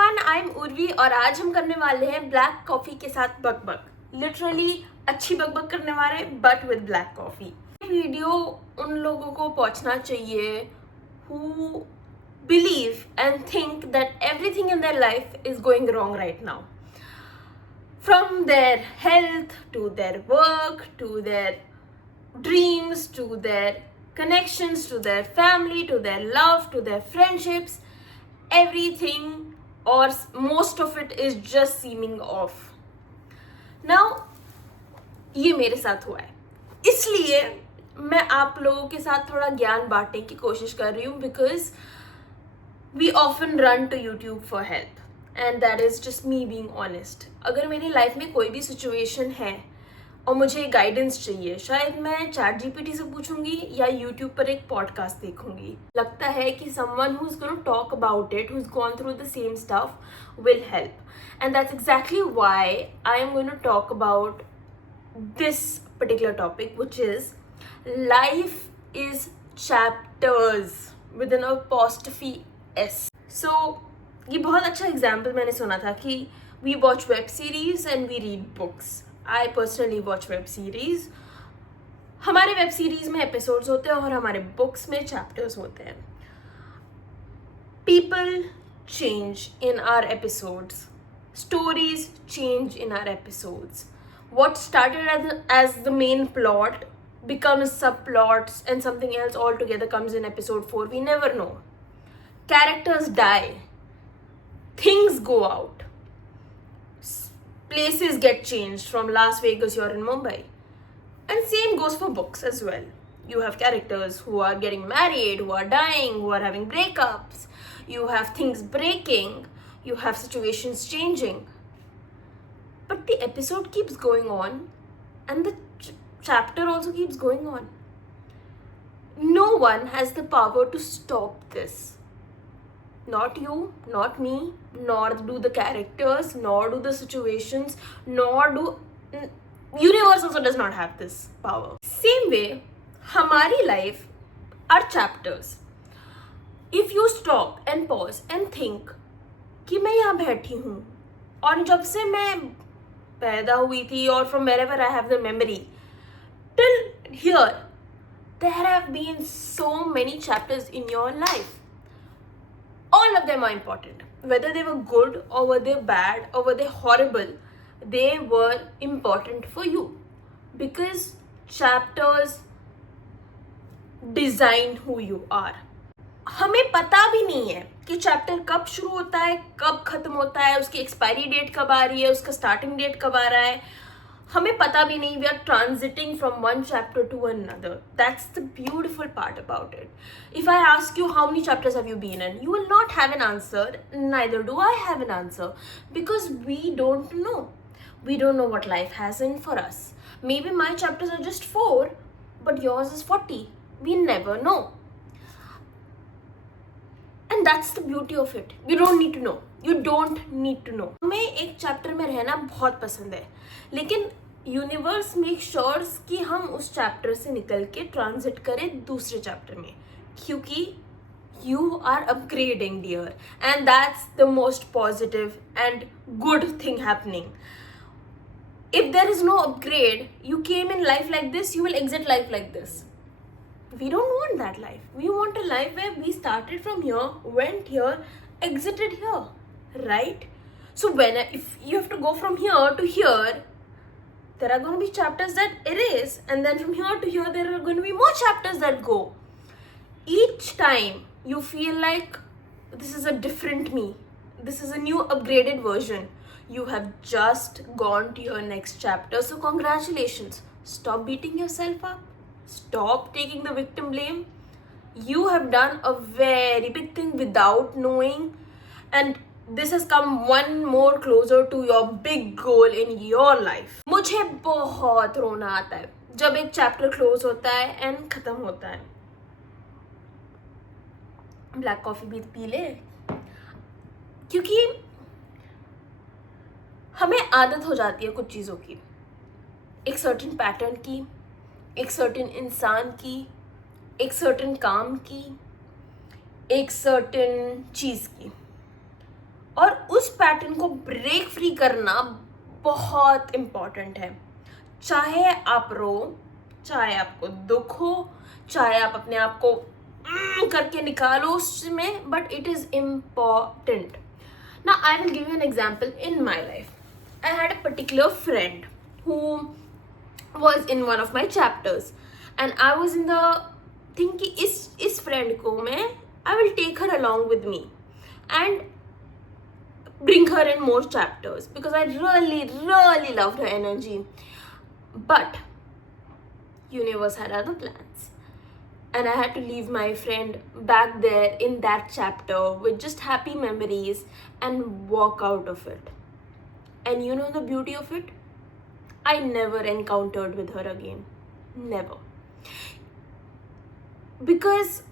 Everyone, I am Urvi और आज हम करने वाले हैं ब्लैक कॉफी के साथ बकबक। लिटरली अच्छी बकबक करने वाले but with black coffee. Video उन लोगों को पहुंचना चाहिए who believe and think that everything in their life is going wrong right now. From their health to their work to their dreams to their connections to their family to their love to their friendships, everything or most of it is just seeming off. Now ये मेरे साथ हुआ है, इसलिए मैं आप लोगों के साथ थोड़ा ज्ञान बांटने की कोशिश कर रही हूँ because we often run to YouTube for help and that is just me being honest. अगर मेरी लाइफ में कोई भी सिचुएशन है और मुझे गाइडेंस चाहिए, शायद मैं चैट जीपीटी से पूछूंगी या यूट्यूब पर एक पॉडकास्ट देखूंगी। लगता है कि someone who is going to talk about it, who is gone through the same stuff will help and that's exactly why I am going to talk about this particular topic, which is life is chapters with an apostrophe s. So ये बहुत अच्छा example मैंने सुना था कि we watch web series and we read books. I personally watch web series. हमारे web series में episodes होते हैं और हमारे बुक्स में चैप्टर्स होते हैं. People change in our episodes. Stories change in our episodes. What started as the main plot becomes subplots and something else altogether comes in episode 4. We never know. Characters die. Things go out. Places get changed. From Las Vegas, you're in Mumbai. And same goes for books as well. You have characters who are getting married, who are dying, who are having breakups. You have things breaking. You have situations changing. But the episode keeps going on and the chapter also keeps going on. No one has the power to stop this. Not you, not me, nor do the characters, nor do the situations, nor do... Universe also does not have this power. Same way, हमारी life are chapters. If you stop and pause and think कि मैं यहाँ बैठी हूँ और जब से मैं पैदा हुई थी और from wherever I have the memory till here, there have been so many chapters in your life. All of them are important. Whether they were good or were they bad or were they horrible, they were important for you because chapters design who you are. हमें पता भी नहीं है कि chapter कब शुरू होता है, कब खत्म होता है, उसकी एक्सपायरी डेट कब आ रही है, उसका स्टार्टिंग डेट कब आ रहा है, हमें पता भी नहीं. We are transiting from one chapter to another. That's the beautiful part about it. If I ask you how many chapters have you been in, you will not have an answer, neither do I have an answer, because we don't know. We don't know what life has in for us. Maybe my chapters are just 4, but yours is 40. We never know. And that's the beauty of it. You don't need to know. You don't need to know. हमें एक chapter में रहना बहुत पसंद है, लेकिन universe make श्योर्स कि हम उस चैप्टर से निकल के ट्रांजिट करें दूसरे चैप्टर में, क्योंकि you are upgrading, dear. And that's the most positive and good thing happening. If there is no upgrade, you came in life like this, you will exit life like this. We don't want that life. We want a life where we started from here, went here, exited here, right? So if you have to go from here to here, there are going to be chapters that erase, and then from here to here there are going to be more chapters that go. Each time you feel like this is a different me, this is a new upgraded version, you have just gone to your next chapter. So congratulations. Stop beating yourself up. Stop taking the victim blame. You have done a very big thing without knowing, and this has come one more closer to your big goal in your life. मुझे बहुत रोना आता है जब एक chapter close होता है and खत्म होता है. ब्लैक कॉफी भी पी ले, क्योंकि हमें आदत हो जाती है कुछ चीज़ों की, एक सर्टेन पैटर्न की, एक सर्टेन इंसान की, एक सर्टेन काम की, एक सर्टेन चीज़ की, और पैटर्न को ब्रेक फ्री करना बहुत इम्पॉर्टेंट है। चाहे आप रो, चाहे आपको दुख हो, चाहे आप अपने आप को करके निकालो उसमें, but it is important. Now I will give you an example in my life. I had a particular friend who was in one of my chapters, and I was in the thing कि इस friend को मैं I will take her along with me and bring her in more chapters because I really loved her energy. But universe had other plans, and I had to leave my friend back there in that chapter with just happy memories and walk out of it. And you know the beauty of it? I never encountered with her again. Never. Because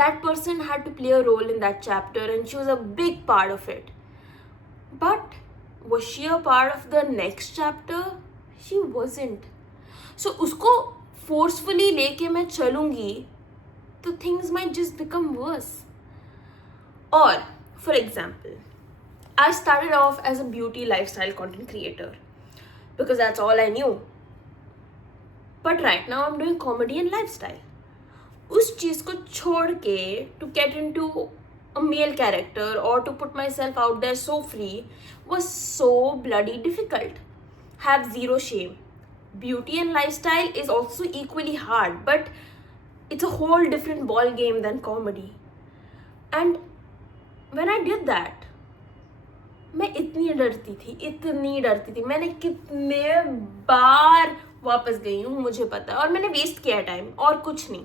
that person had to play a role in that chapter and she was a big part of it. But was she a part of the next chapter? She wasn't. So उसको forcefully लेके मैं चलूँगी तो things might just become worse. Or, for example, I started off as a beauty lifestyle content creator because that's all I knew. But right now I'm doing comedy and lifestyle. उस चीज़ को छोड़ के to get into a male character or to put myself out there so free was so bloody difficult. Have zero shame. Beauty and lifestyle is also equally hard, but it's a whole different ball game than comedy. And when I did that, मैं इतनी डरती थी, मैंने कितने बार वापस गई हूँ मुझे पता है, और मैंने वेस्ट किया टाइम और कुछ नहीं,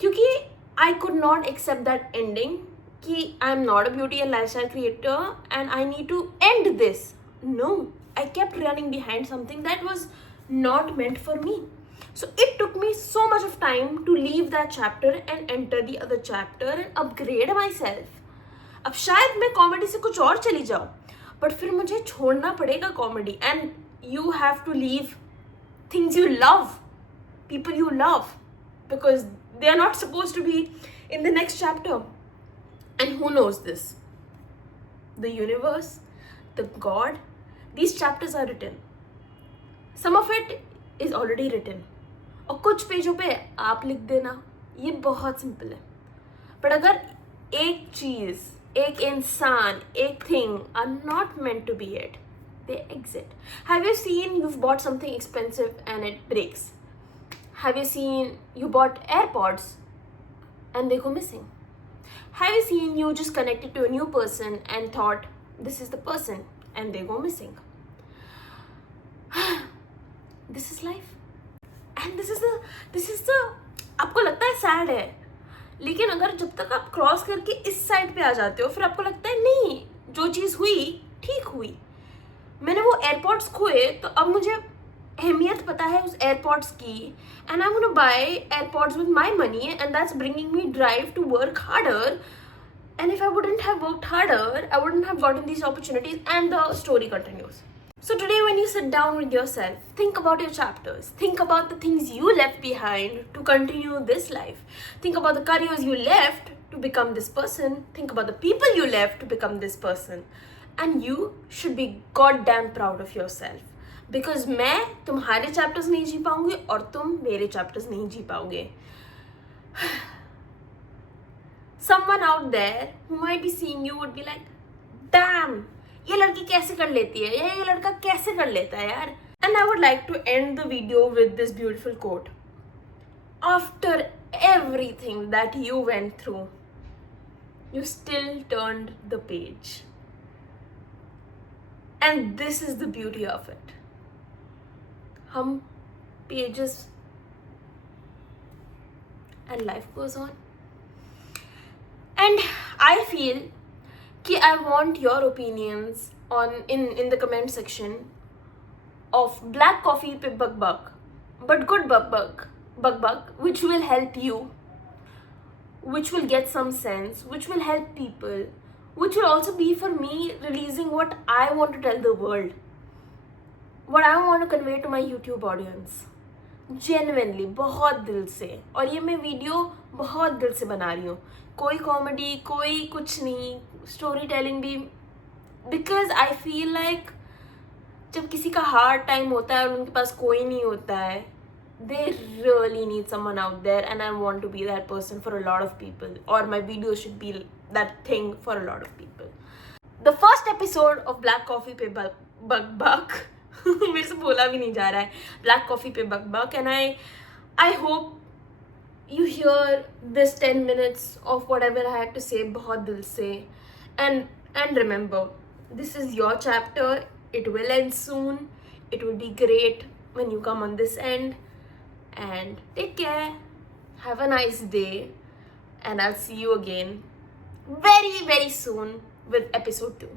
क्योंकि I could not accept that ending कि I am not a beauty and lifestyle creator and I need to end this. No, I kept running behind something that was not meant for me. So it took me so much of time to leave that chapter and enter the other chapter and upgrade myself. अब शायद मैं comedy से कुछ और चली जाऊँ, but फिर मुझे छोड़ना पड़ेगा comedy, and you have to leave things you love, people you love, because they are not supposed to be in the next chapter. And who knows this? The universe, the God, these chapters are written. Some of it is already written. और कुछ पेजों पे आप लिख देना, ये बहुत simple है. बट अगर एक चीज़, एक इंसान, एक thing are not meant to be it, they exit. Have you seen you've bought something expensive and it breaks? Have you seen you bought AirPods and they go missing? Have you seen you just connected to a new person and thought this is the person and they go missing? This is life. And this is the आपको लगता है sad है, लेकिन अगर जब तक आप cross करके इस साइड पे आ जाते हो फिर आपको लगता है नहीं, जो चीज़ हुई ठीक हुई. मैंने वो एयरपॉड्स खोए तो अब मुझे अहमियत पता है उस एयरपॉड्स की, and I am gonna buy AirPods with my money, and that's bringing me drive to work harder. And if I wouldn't have worked harder, I wouldn't have gotten these opportunities, and the story continues. So today when you sit down with yourself, think about your chapters. Think about the things you left behind to continue this life. Think about the careers you left to become this person. Think about the people you left to become this person. And you should be goddamn proud of yourself. Because मैं तुम्हारे chapters नहीं जी पाऊंगी और तुम मेरे chapters नहीं जी पाओगे. Someone out there who might be seeing you would be like, damn, ये लड़की कैसे कर लेती है, या ये लड़का कैसे कर लेता है यार. And I would like to end the video with this beautiful quote. After everything that you went through, you still turned the page. And this is the beauty of it. हम pages and life goes on. And I feel कि I want your opinions on in the comment section of black coffee पे bug, but good bug, which will help you, which will get some sense, which will help people, which will also be for me releasing what I want to tell the world, what I want to convey to my YouTube audience. Genuinely बहुत दिल से, और ये मैं video बहुत दिल से बना रही हूँ. कोई कॉमेडी, कोई कुछ नहीं, स्टोरी टेलिंग भी बिकॉज आई फील लाइक जब किसी का हार्ड टाइम होता है और उनके पास कोई नहीं होता है, they really need someone out there, and I want to be that person for a lot of people, or my video should be that thing for a lot of people. The first episode of Black Coffee पे बक बक मेरे से बोला भी नहीं जा रहा है, Black Coffee पे बक बक, and I hope you hear this 10 minutes of whatever I had to say बहुत दिल से, and remember, this is your chapter. It will end soon. It will be great when you come on this end. And take care. Have a nice day. And I'll see you again very, very soon with episode 2.